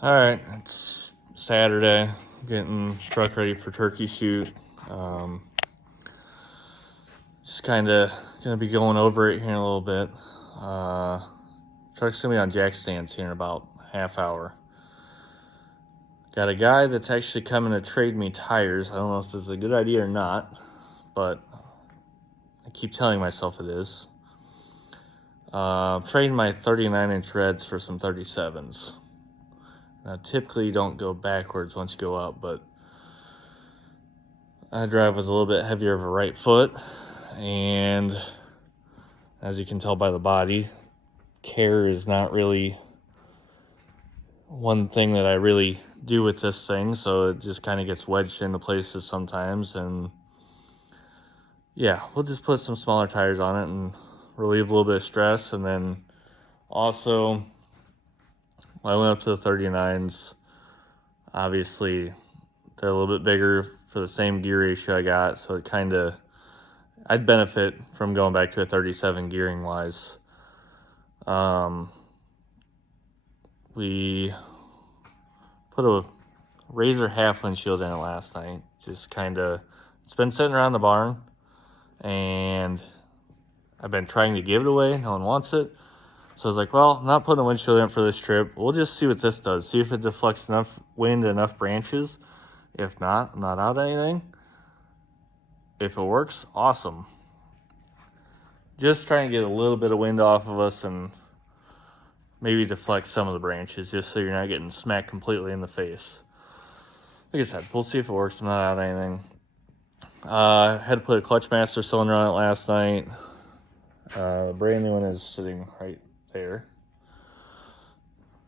All right, it's Saturday. Getting truck ready for turkey shoot. Just kind of gonna be going over it here in a little bit. Truck's gonna be on jack stands here in about half hour. Got a guy that's actually coming to trade me tires. I don't know if this is a good idea or not, but I keep telling myself it is. Trading my 39-inch reds for some 37s. Now, typically you don't go backwards once you go up, but I drive with a little bit heavier of a right foot, and as you can tell by the body, care is not really one thing that I really do with this thing, so it just kind of gets wedged into places sometimes. And yeah, we'll just put some smaller tires on it and relieve a little bit of stress. And then also, when I went up to the 39s, obviously they're a little bit bigger for the same gear ratio I got, so it kind of, I'd benefit from going back to a 37 gearing wise. We put a Razor half windshield in it last night. Just kind of, it's been sitting around the barn, and I've been trying to give it away. No one wants it. So I was like, well, I'm not putting a windshield in it for this trip. We'll just see what this does. See if it deflects enough wind, enough branches. If not, I'm not out anything. If it works, awesome. Just trying to get a little bit of wind off of us and maybe deflect some of the branches just so you're not getting smacked completely in the face. Like I said, we'll see if it works. I'm not out anything. Had to put a clutch master cylinder on it last night. The brand new one is sitting right there.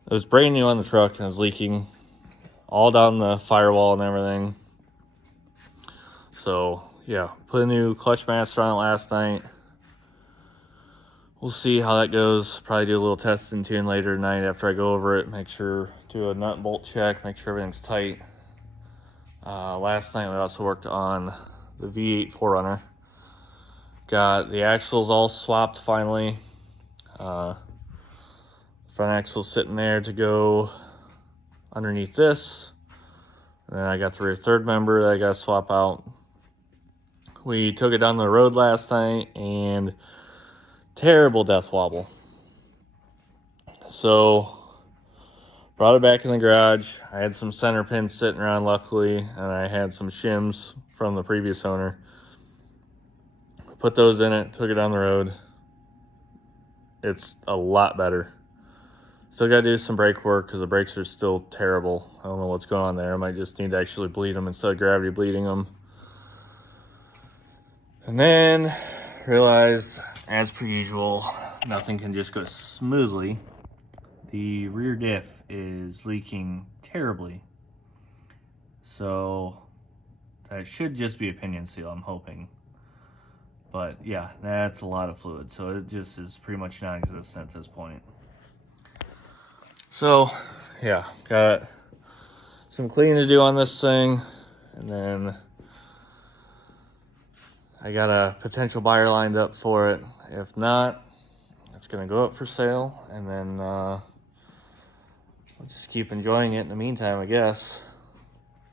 It was brand new on the truck and it was leaking all down the firewall and everything. So yeah, put a new clutch master on it last night. We'll see how that goes. Probably do a little test and tune later tonight after I go over it. Make sure, do a nut and bolt check, make sure everything's tight. Last night we also worked on the V8 4Runner. Got the axles all swapped finally. Front axle sitting there to go underneath this. And then I got the rear third member that I got to swap out. We took it down the road last night and terrible death wobble. So brought it back in the garage. I had some center pins sitting around luckily, and I had some shims from the previous owner. Put those in it, took it down the road. It's a lot better. Still got to do some brake work because the brakes are still terrible. I don't know what's going on there. I might just need to actually bleed them instead of gravity bleeding them. And then realized, as per usual, nothing can just go smoothly. The rear diff is leaking terribly. So that should just be a pinion seal, I'm hoping. But yeah, that's a lot of fluid. So it just is pretty much non-existent at this point. So yeah, got some cleaning to do on this thing. And then I got a potential buyer lined up for it. If not, it's gonna go up for sale. And then we'll just keep enjoying it in the meantime, I guess.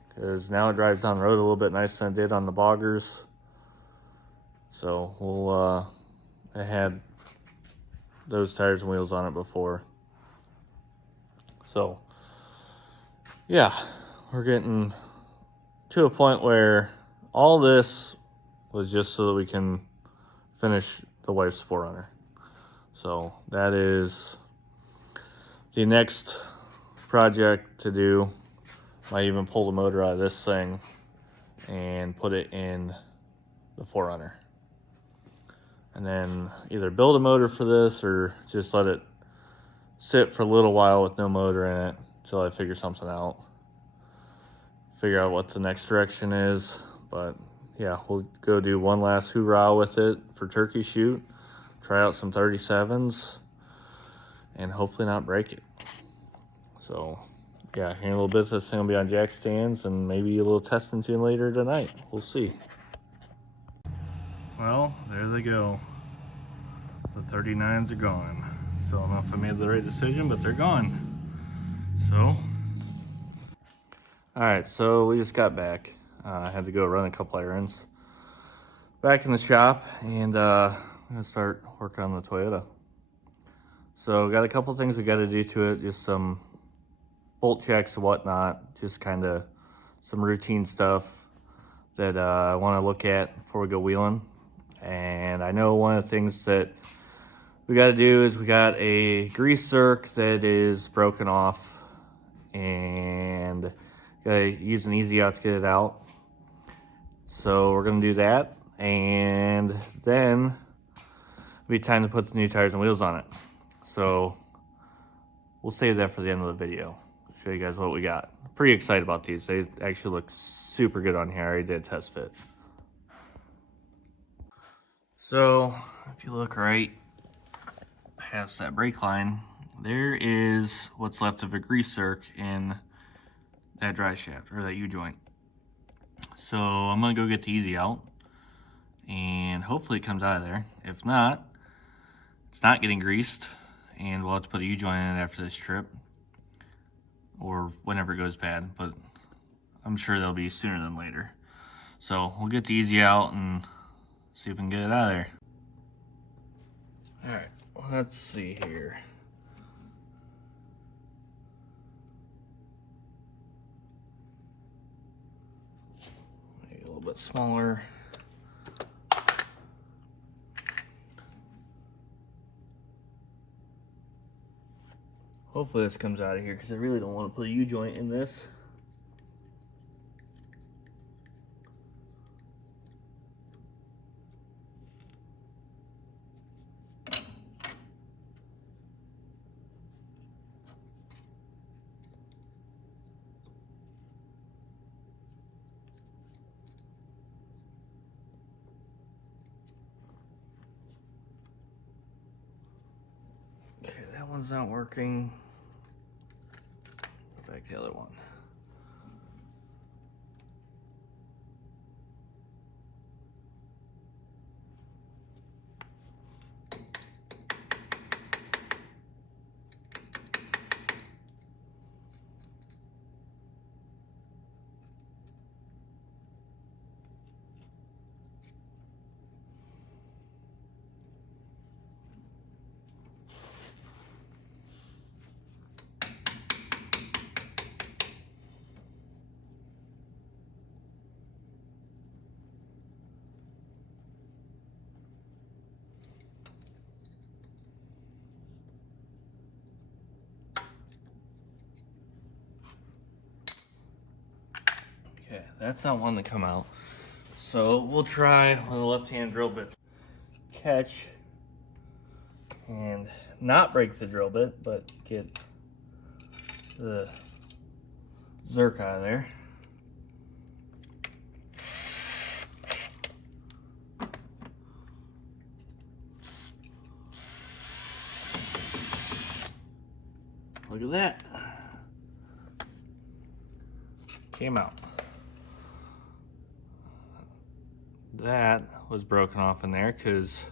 Because now it drives down the road a little bit nicer than it did on the boggers. So we'll, I had those tires and wheels on it before. So yeah, we're getting to a point where all this was just so that we can finish the wife's 4Runner. So that is the next project to do. Might even pull the motor out of this thing and put it in the 4Runner. And then either build a motor for this or just let it sit for a little while with no motor in it until I figure something out. Figure out what the next direction is. But yeah, we'll go do one last hoorah with it for turkey shoot. Try out some 37s and hopefully not break it. So yeah, here in a little bit, this thing will be on jack stands and maybe a little test and tune later tonight. We'll see. Well, there they go. The 39s are gone. So I don't know if I made the right decision, but they're gone. So All right, so we just got back. I had to go run a couple errands. Back in the shop, and I'm gonna start working on the Toyota. So got a couple things we got to do to it, just some bolt checks and whatnot, just kind of some routine stuff that I want to look at before we go wheeling. And I know one of the things that we got to do is we got a grease zerk that is broken off, and gotta use an easy out to get it out. So we're gonna do that, and then it'll be time to put the new tires and wheels on it. So we'll save that for the end of the video. Show you guys what we got. Pretty excited about these. They actually look super good on here. I already did a test fit. So if you look right past that brake line, there is what's left of a grease zerk in that drive shaft, or that U-joint. So I'm gonna go get the easy out, and hopefully it comes out of there. If not, it's not getting greased, and we'll have to put a U-joint in it after this trip, or whenever it goes bad, but I'm sure that'll be sooner than later. So we'll get the easy out and see if we can get it out of there. All right, let's see here. Maybe a little bit smaller. Hopefully this comes out of here, because I really don't want to put a U-joint in this. Okay, that one's not working. Go back to the other one. Okay, that's not one to come out. So we'll try with a left-hand drill bit. Catch and not break the drill bit, but get the zerk out of there. Look at that. Came out. That was broken off in there because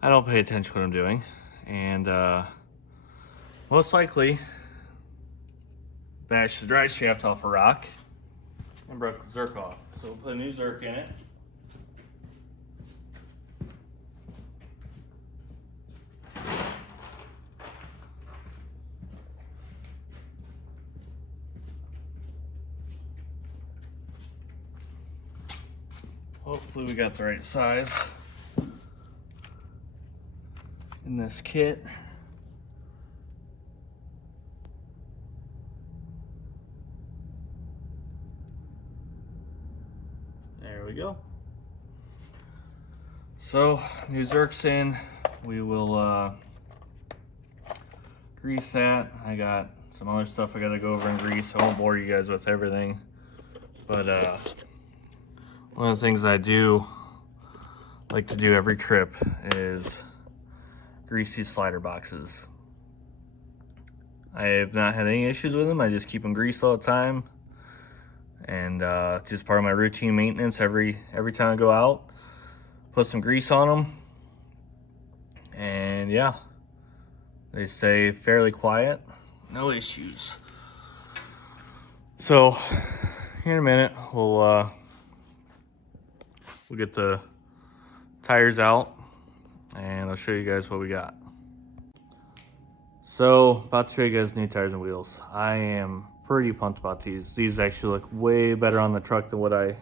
I don't pay attention to what I'm doing, and most likely bashed the drive shaft off a rock and broke the zerk off. So we'll put a new zerk in it. Hopefully we got the right size in this kit. There we go. So, new zerk's in. We will grease that. I got some other stuff I gotta go over and grease. I won't bore you guys with everything, but one of the things I do like to do every trip is grease these slider boxes. I have not had any issues with them. I just keep them greased all the time, and just part of my routine maintenance. Every time I go out, put some grease on them, and yeah, they stay fairly quiet, no issues. So here in a minute, we'll get the tires out and I'll show you guys what we got. So about to show you guys new tires and wheels. I am pretty pumped about these. These actually look way better on the truck than what I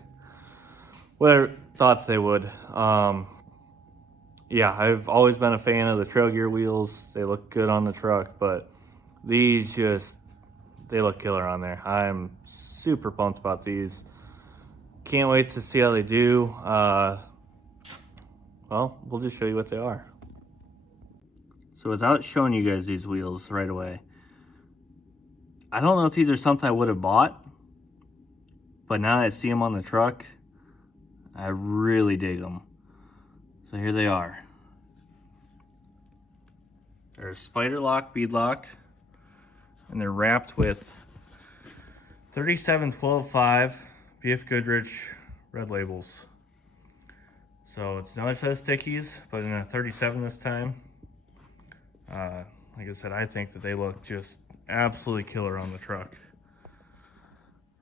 thought they would. Yeah, I've always been a fan of the trail gear wheels. They look good on the truck, but these they look killer on there. I'm super pumped about these. Can't wait to see how they do. Well, we'll just show you what they are. So without showing you guys these wheels right away, I don't know if these are something I would have bought, but now that I see them on the truck, I really dig them. So here they are. They're a spider lock bead lock, and they're wrapped with 37-12-5 BF Goodrich red labels. So it's another set of stickies, but in a 37 this time. Like I said, I think that they look just absolutely killer on the truck.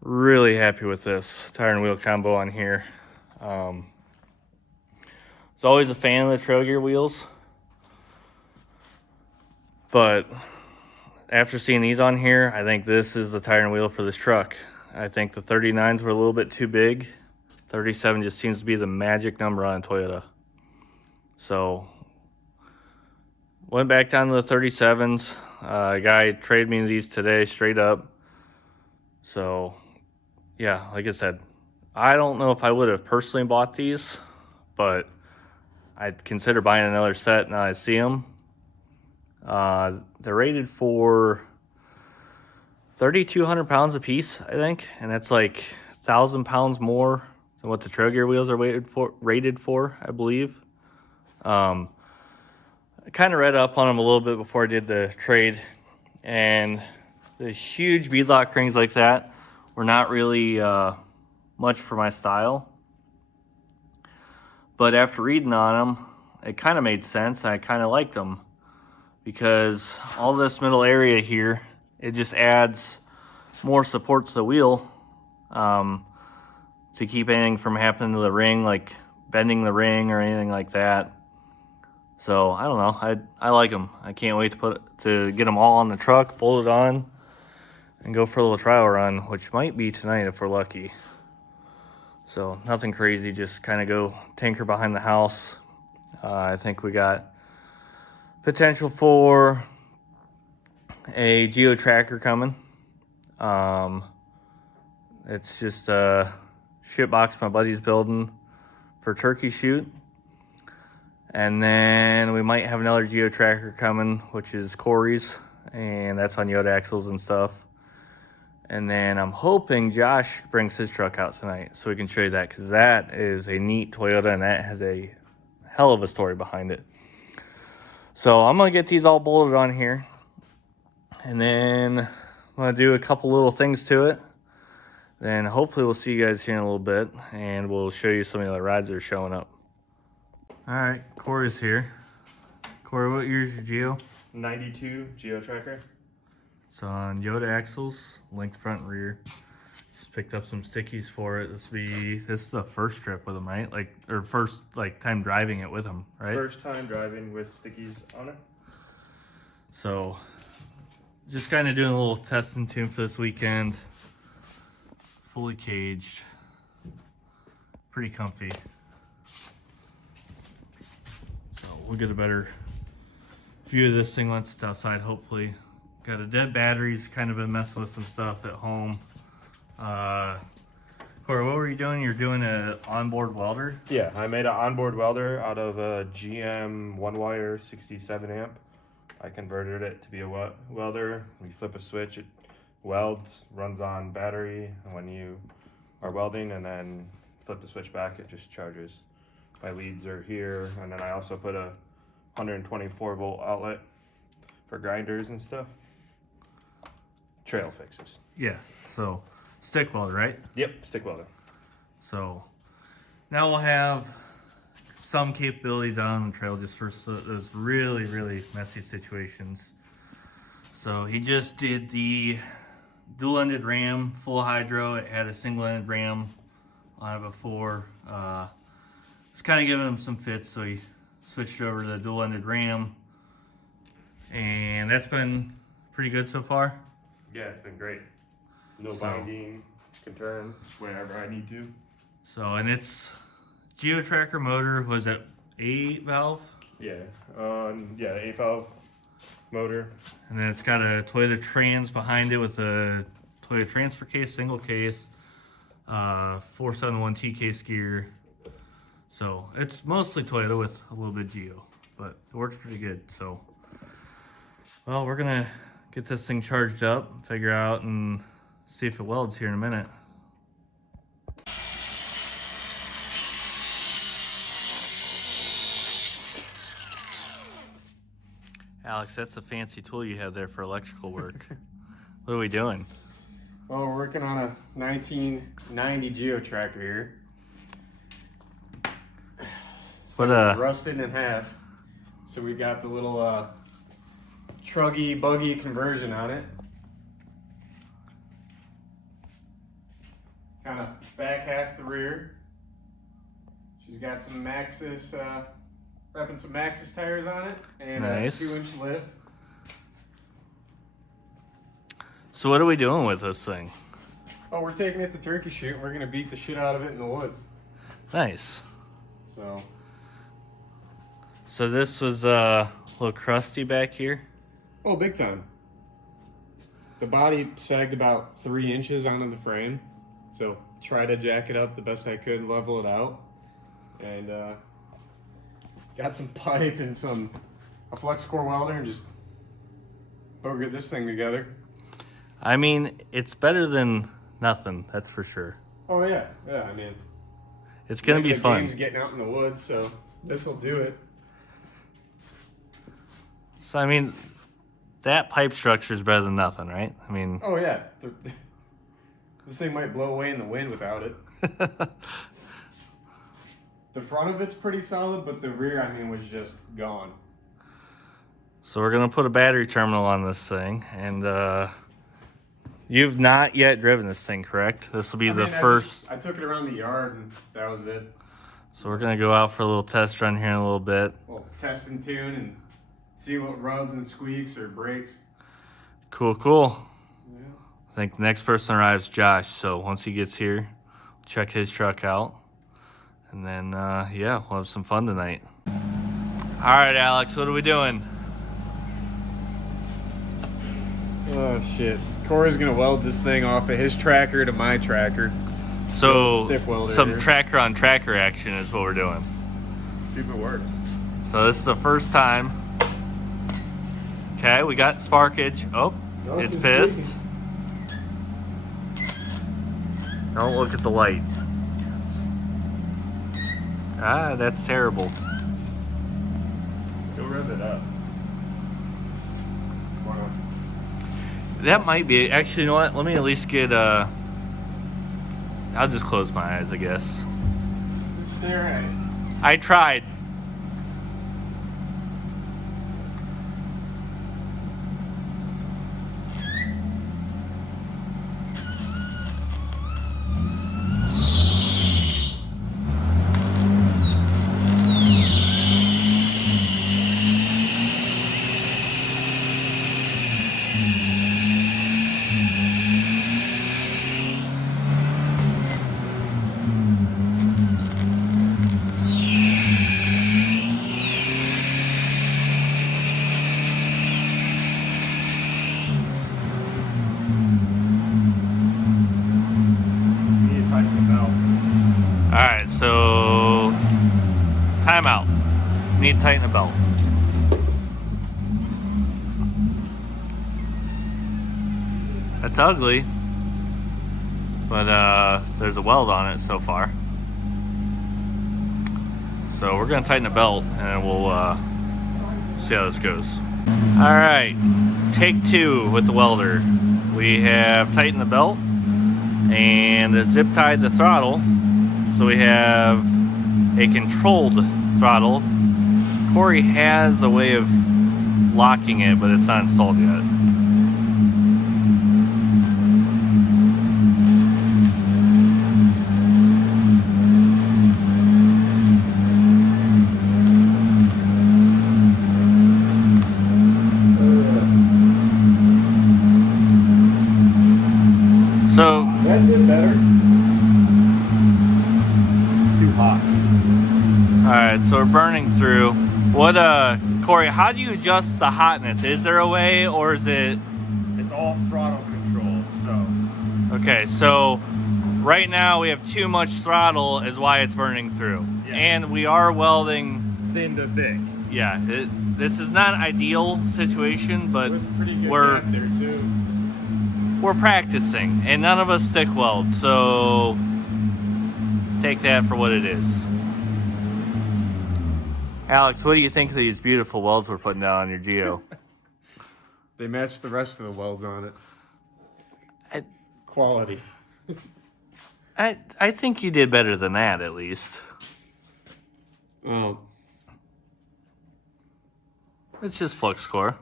Really happy with this tire and wheel combo on here. Was always a fan of the trail gear wheels, but after seeing these on here, I think this is the tire and wheel for this truck. I think the 39s were a little bit too big. 37 just seems to be the magic number on a Toyota. So went back down to the 37s. A guy traded me these today straight up. So yeah, like I said, I don't know if I would have personally bought these, but I'd consider buying another set now I see them. They're rated for 3,200 pounds a piece, I think, and that's like 1,000 pounds more than what the trail gear wheels are rated for, I believe. I kind of read up on them a little bit before I did the trade, and the huge beadlock rings like that were not really much for my style. But after reading on them, it kind of made sense. I kind of liked them because all this middle area here, it just adds more support to the wheel to keep anything from happening to the ring, like bending the ring or anything like that. So I don't know, I like them. I can't wait to get them all on the truck, bolt it on, and go for a little trial run, which might be tonight if we're lucky. So nothing crazy, just kind of go tinker behind the house. I think we got potential for a geo tracker coming. It's just a shit box my buddy's building for turkey shoot. And then we might have another geo tracker coming, which is Cory's, and that's on Yoda axles and stuff. And then I'm hoping Josh brings his truck out tonight so we can show you that, because that is a neat Toyota and that has a hell of a story behind it. So I'm going to get these all bolted on here, and then I'm going to do a couple little things to it. Then hopefully we'll see you guys here in a little bit, and we'll show you some of the other rides that are showing up. All right, Cory's here. Cory, what year's your Geo? 92 Geo Tracker. It's on Yoda axles, linked front and rear. Just picked up some stickies for it. This is the first trip with them, right? First time driving it with them, right? First time driving with stickies on it. So just kind of doing a little testing tune for this weekend. Fully caged, pretty comfy. So we'll get a better view of this thing once it's outside, hopefully. Got a dead batteries, kind of been messing with some stuff at home. Cory, what were you doing? You're doing an onboard welder? Yeah, I made an onboard welder out of a GM 1-wire 67 amp. I converted it to be a welder. We flip a switch, it welds, runs on battery when you are welding, and then flip the switch back, it just charges. My leads are here, and then I also put a 124 volt outlet for grinders and stuff. Trail fixes. Yeah, so stick welder, right? Yep, stick welder. So now we'll have some capabilities out on the trail just for those really, really messy situations. So he just did the dual-ended ram, full hydro. It had a single-ended ram on it before. It's kind of giving him some fits, so he switched over to the dual-ended ram, and that's been pretty good so far. Yeah, it's been great. No binding, can turn whenever I need to. So, and it's GeoTracker motor. Was it 8-valve? Yeah, yeah, 8-valve motor. And then it's got a Toyota Trans behind it with a Toyota transfer case, single case, 471 T case gear. So it's mostly Toyota with a little bit Geo, but it works pretty good. So, well, we're gonna get this thing charged up, figure out, and see if it welds here in a minute. Alex, that's a fancy tool you have there for electrical work. What are we doing? Well, we're working on a 1990 GeoTracker here. What rusted in half. So we got the little truggy buggy conversion on it. Kind of back half the rear. She's got some Maxxis, wrapping some Maxxis tires on it, and nice. a 2-inch lift. So what are we doing with this thing? Oh, we're taking it to turkey shoot. We're gonna beat the shit out of it in the woods. Nice. So this was a little crusty back here. oh, big time. The body sagged about 3 inches onto the frame, so try to jack it up the best I could, level it out, and got some pipe and a flex core welder and just boogered this thing together. I mean, it's better than nothing, that's for sure. Oh yeah, I mean, it's gonna be fun. Game's getting out in the woods, so this will do it. So I mean, that pipe structure is better than nothing, right? I mean. Oh yeah, this thing might blow away in the wind without it. The front of it's pretty solid, but the rear, I mean, was just gone. So we're gonna put a battery terminal on this thing, and you've not yet driven this thing, correct? This will be the first. I took it around the yard, and that was it. So we're gonna go out for a little test run here in a little bit. Well, test and tune and see what rubs and squeaks or breaks. Cool. Yeah. I think the next person arrives, Josh. So once he gets here, check his truck out, and then yeah, we'll have some fun tonight. All right, Alex, what are we doing? Oh shit! Cory's gonna weld this thing off of his tracker to my tracker. So Stick welder some here. tracker on tracker action is what we're doing. See if it works. So this is the first time. Okay, we got sparkage. Oh, No, it's it's pissed. leaking. Don't look at the light. Ah, that's terrible. Go rev it up. That might be, actually, you know what? Let me at least get, I'll just close my eyes, I guess. Just stare at it. I tried. Alright, so timeout. Need to tighten the belt. That's ugly, but there's a weld on it so far. So we're gonna tighten the belt and we'll see how this goes. Alright, take 2 with the welder. We have tightened the belt and zip tied the throttle. So we have a controlled throttle. Cory has a way of locking it, but it's not installed yet. That did better. It's too hot. All right, so we're burning through. What, Corey, how do you adjust the hotness? Is there a way, or is it? It's all throttle control, so. Okay, so right now we have too much throttle is why it's burning through. Yeah. And we are welding. Thin to thick. Yeah, this is not an ideal situation, but With pretty good we're gap there too. we're practicing, and none of us stick weld, so take that for what it is. Alex, what do you think of these beautiful welds we're putting down on your Geo? They match the rest of the welds on it. I- Quality. I think you did better than that, at least. Oh, It's just flux core.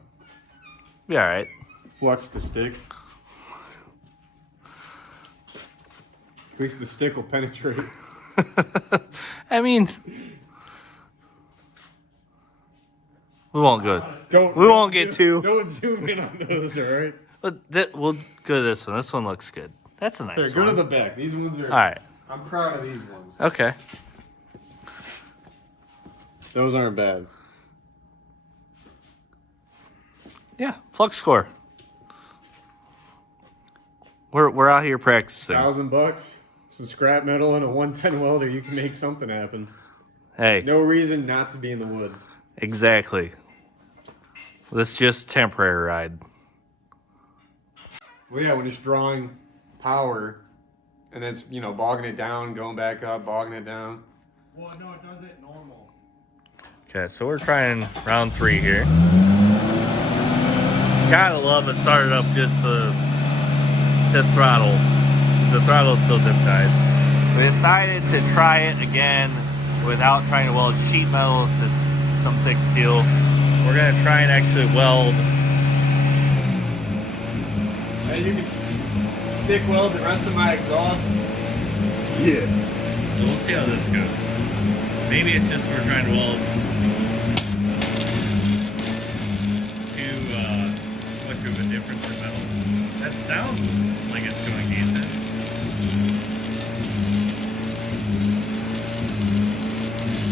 Be all right. flux the stick. At least the stick will penetrate. I mean, we won't go. We won't get too. Don't zoom in on those, all right? We'll go to this one. This one looks good. That's a nice Here, one. go to the back. These ones are. All right. I'm proud of these ones. Okay. Those aren't bad. Yeah, flux core. We're out here practicing. $1,000, some scrap metal, and a 110 welder. You can make something happen. Hey, No reason not to be in the woods. exactly. This just temporary ride. Well, yeah, when it's drawing power, and then it's, bogging it down, going back up, bogging it down. Well, no, it does it normal. Okay, so we're trying round 3 here. Gotta love it. Started up just to throttle. The throttle's still zip tied. We decided to try it again without trying to weld sheet metal to some thick steel. We're gonna try and actually weld. And you can stick weld the rest of my exhaust. Yeah. So we'll see how this goes. Maybe it's just we're trying to weld too much of a difference in metal. That sounds like it's going decent.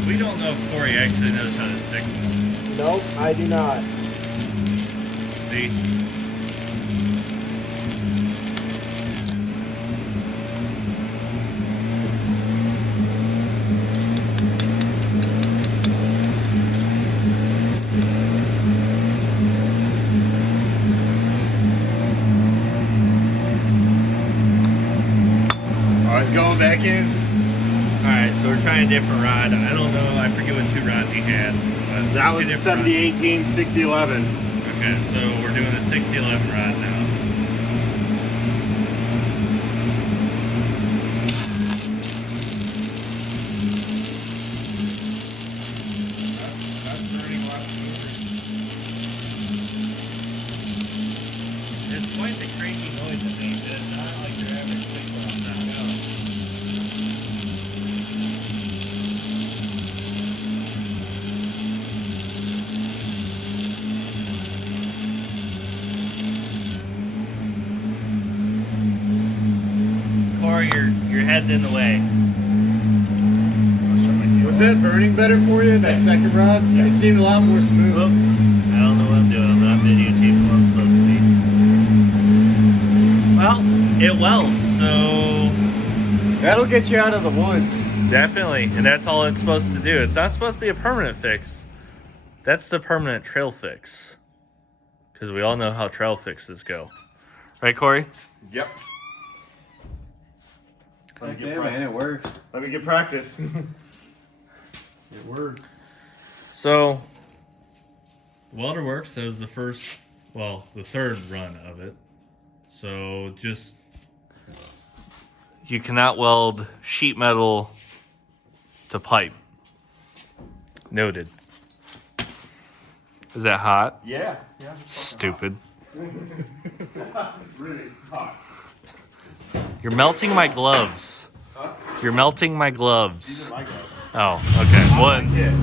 We don't know if Cory actually knows how to stick weld. Nope, I do not. See? Going back in. Alright, so we're trying a different rod. I don't know, I forget what 2 rods he had. But That two was the different 7018, 6011. rods. Okay, so we're doing a 6011 rod now. That's burning less It's quite the cranky noise that makes it. It's not like your average stick weld now. Corey, your head's in the way. Was that burning better for you, that second rod? Yeah. It seemed a lot more smooth. Oop. I don't know what I'm doing. I'm not videotaping what I'm supposed to be. Well, it welds, so That'll get you out of the woods. definitely. And that's all it's supposed to do. It's not supposed to be a permanent fix. That's the permanent trail fix. Because we all know how trail fixes go. Right, Cory? Yep. Let me get it works. Let me get practice. It works. So, welder works. That was the third run of it. So just, you cannot weld sheet metal to pipe. Noted. Is that hot? Yeah. Stupid. Really hot. You're melting my gloves. Huh? You're melting my These gloves. are my gloves. Oh, okay. What? Yeah.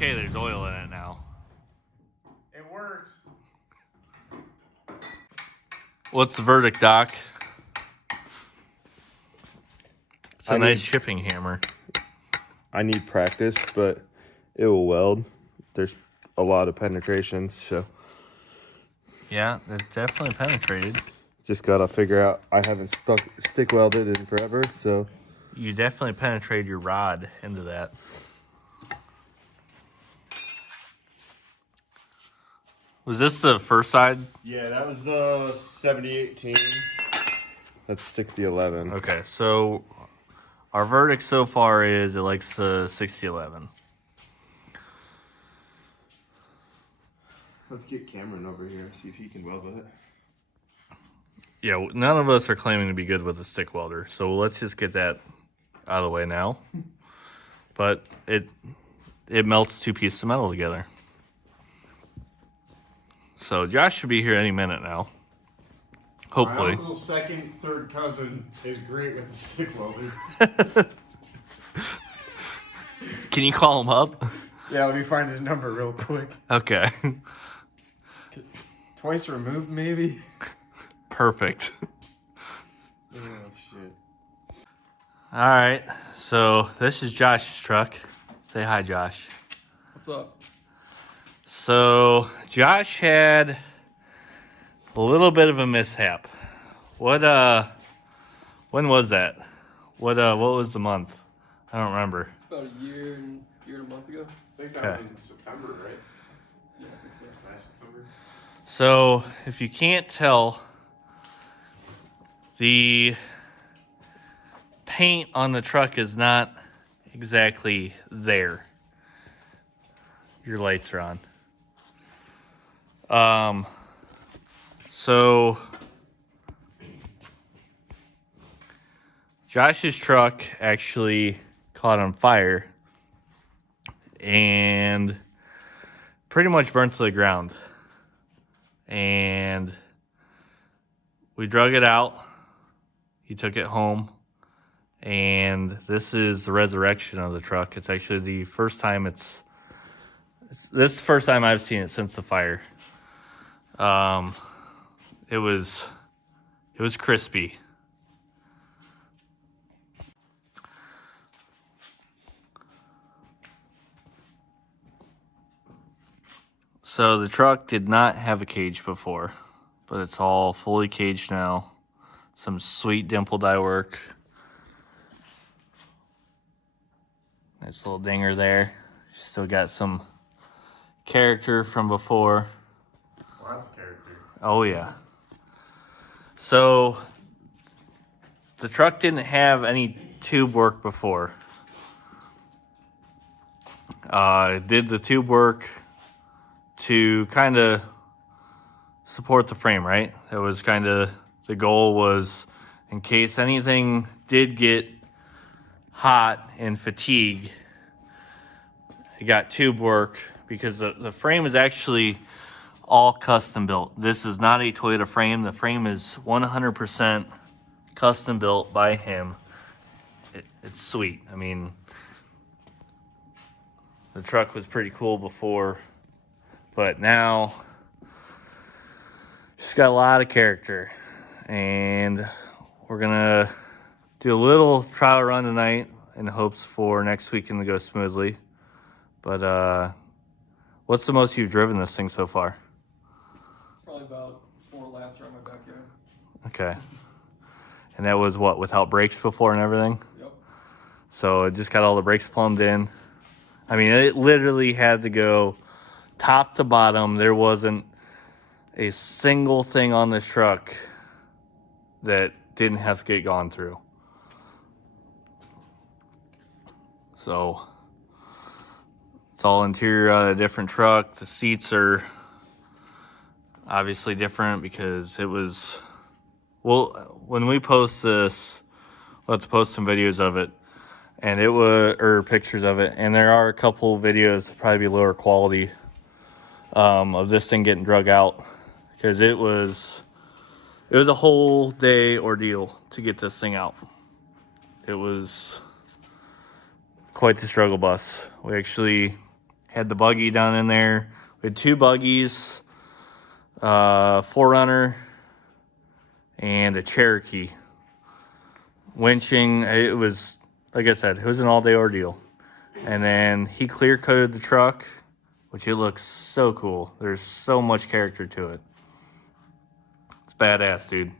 okay there's oil in it now. It works. What's the verdict, Doc? It's a I nice need- chipping hammer. I need practice, but it will weld. There's a lot of penetration, so Yeah, it definitely penetrated. just gotta figure out. I haven't stick welded in forever, so You definitely penetrated your rod into that. Was this the first side? yeah, that was the 7018. That's 6011. Okay, so our verdict so far is it likes the 6011. Let's get Cameron over here, see if he can weld with it. Yeah, none of us are claiming to be good with a stick welder, so let's just get that out of the way now. But it melts two pieces of metal together. So Josh should be here any minute now. Hopefully. My uncle's second, third cousin is great with the stick welder. Can you call him up? Yeah, let me find his number real quick. Okay. Twice removed, maybe? Perfect. Oh, shit. All right, so this is Josh's truck. Say hi, Josh. What's up? So Josh had a little bit of a mishap. When was that? What was the month? I don't remember. It's about a year and a month ago. I think that was in September, right? Yeah, I think so. Last September. So if you can't tell, the paint on the truck is not exactly there. Your lights are on. So Josh's truck actually caught on fire and pretty much burnt to the ground. And we drug it out. He took it home. And this is the resurrection of the truck. It's actually the first time this is the first time I've seen it since the fire. It was crispy. So the truck did not have a cage before, but it's all fully caged now. Some sweet dimple die work. Nice little dinger there. Still got some character from before. Lots of character. Oh yeah. So the truck didn't have any tube work before. Did the tube work to kind of support the frame, right? That was kind of the goal, was in case anything did get hot and fatigue, you got tube work, because the frame is actually all custom built. This is not a Toyota frame. The frame is 100% custom built by him. It's sweet. I mean, the truck was pretty cool before, but now it's got a lot of character. And we're gonna do a little trial run tonight in hopes for next weekend to go smoothly. But what's the most you've driven this thing so far? Probably about 4 laps around my backyard. Okay. And that was what, without brakes before and everything? Yep. So it just got all the brakes plumbed in. I mean, it literally had to go top to bottom. There wasn't a single thing on this truck that didn't have to get gone through. So it's all interior on a different truck. The seats are obviously different because it was, well, when we post this, we'll have to post some videos of it, and it was, or pictures of it, and there are a couple videos that probably be lower quality of this thing getting drug out, because it was a whole day ordeal to get this thing out. It was quite the struggle bus. We actually Had the buggy down in there. We had 2 buggies, 4Runner, and a Cherokee. Winching, it was, like I said, it was an all-day ordeal. And then he clear coated the truck, which it looks so cool. There's so much character to it. It's badass, dude.